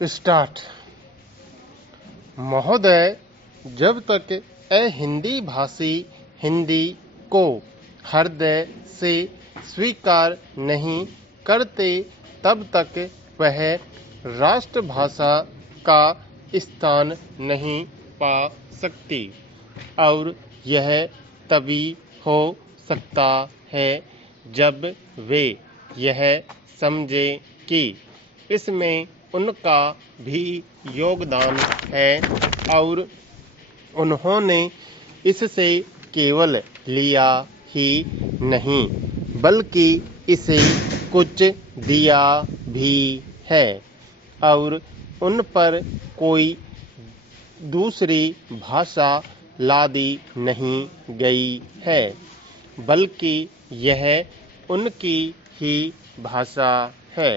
Start. महोदय, जब तक हिंदी भाषी हिंदी को हृदय से स्वीकार नहीं करते तब तक वह राष्ट्रभाषा का स्थान नहीं पा सकती और यह तभी हो सकता है जब वे यह समझे कि इसमें उनका भी योगदान है और उन्होंने इससे केवल लिया ही नहीं बल्कि इसे कुछ दिया भी है और उन पर कोई दूसरी भाषा लादी नहीं गई है बल्कि यह उनकी ही भाषा है।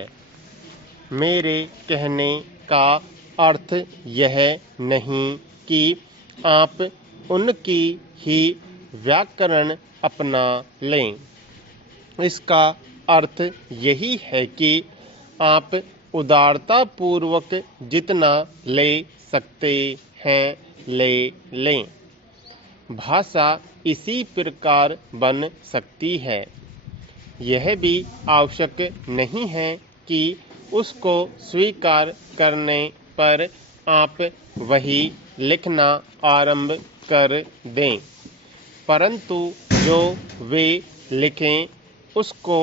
मेरे कहने का अर्थ यह नहीं कि आप उनकी ही व्याकरण अपना लें। इसका अर्थ यही है कि आप उदारतापूर्वक जितना ले सकते हैं ले लें। भाषा इसी प्रकार बन सकती है। यह भी आवश्यक नहीं है कि उसको स्वीकार करने पर आप वही लिखना आरंभ कर दें, परंतु जो वे लिखें उसको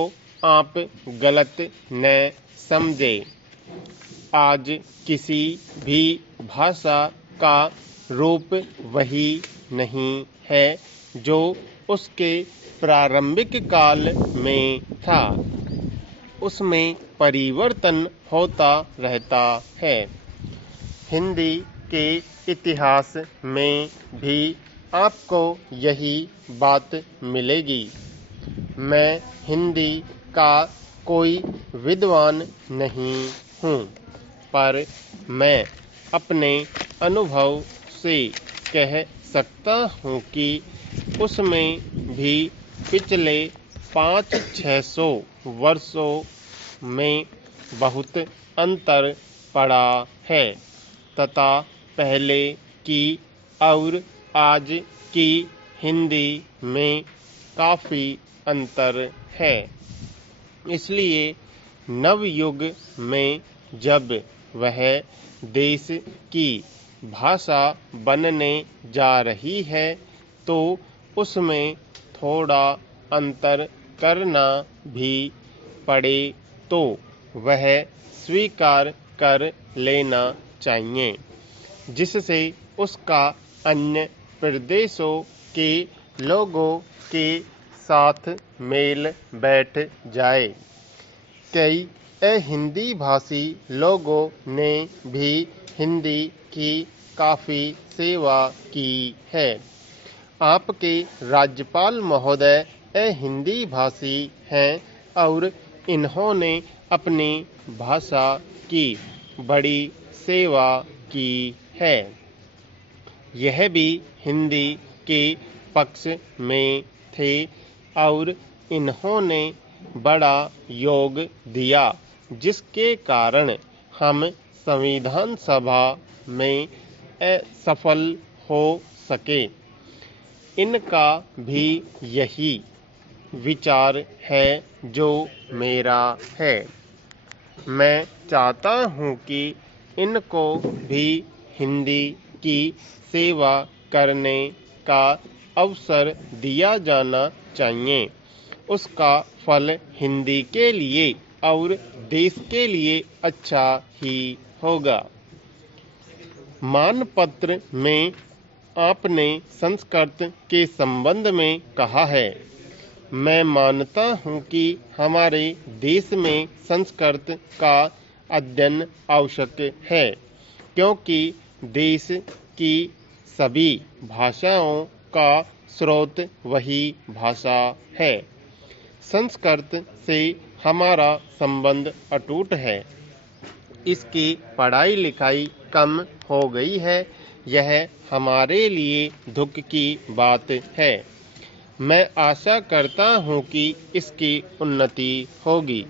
आप गलत न समझें। आज किसी भी भाषा का रूप वही नहीं है जो उसके प्रारंभिक काल में था। उसमें परिवर्तन होता रहता है। हिंदी के इतिहास में भी आपको यही बात मिलेगी। मैं हिंदी का कोई विद्वान नहीं हूँ, पर मैं अपने अनुभव से कह सकता हूँ कि उसमें भी पिछले 500-600 वर्षों में बहुत अंतर पड़ा है तथा पहले की और आज की हिंदी में काफ़ी अंतर है। इसलिए नवयुग में जब वह देश की भाषा बनने जा रही है तो उसमें थोड़ा अंतर करना भी पड़े तो वह स्वीकार कर लेना चाहिए, जिससे उसका अन्य प्रदेशों के लोगों के साथ मेल बैठ जाए। कई हिंदी भाषी लोगों ने भी हिंदी की काफ़ी सेवा की है। आपके राज्यपाल महोदय हिंदी भाषी हैं और इन्होंने अपनी भाषा की बड़ी सेवा की है। यह भी हिंदी के पक्ष में थे और इन्होंने बड़ा योग दिया, जिसके कारण हम संविधान सभा में सफल हो सके। इनका भी यही विचार है जो मेरा है। मैं चाहता हूँ कि इनको भी हिंदी की सेवा करने का अवसर दिया जाना चाहिए। उसका फल हिंदी के लिए और देश के लिए अच्छा ही होगा। मानपत्र में आपने संस्कृत के संबंध में कहा है। मैं मानता हूँ कि हमारे देश में संस्कृत का अध्ययन आवश्यक है, क्योंकि देश की सभी भाषाओं का स्रोत वही भाषा है। संस्कृत से हमारा संबंध अटूट है। इसकी पढ़ाई लिखाई कम हो गई है, यह हमारे लिए दुख की बात है। मैं आशा करता हूँ कि इसकी उन्नति होगी।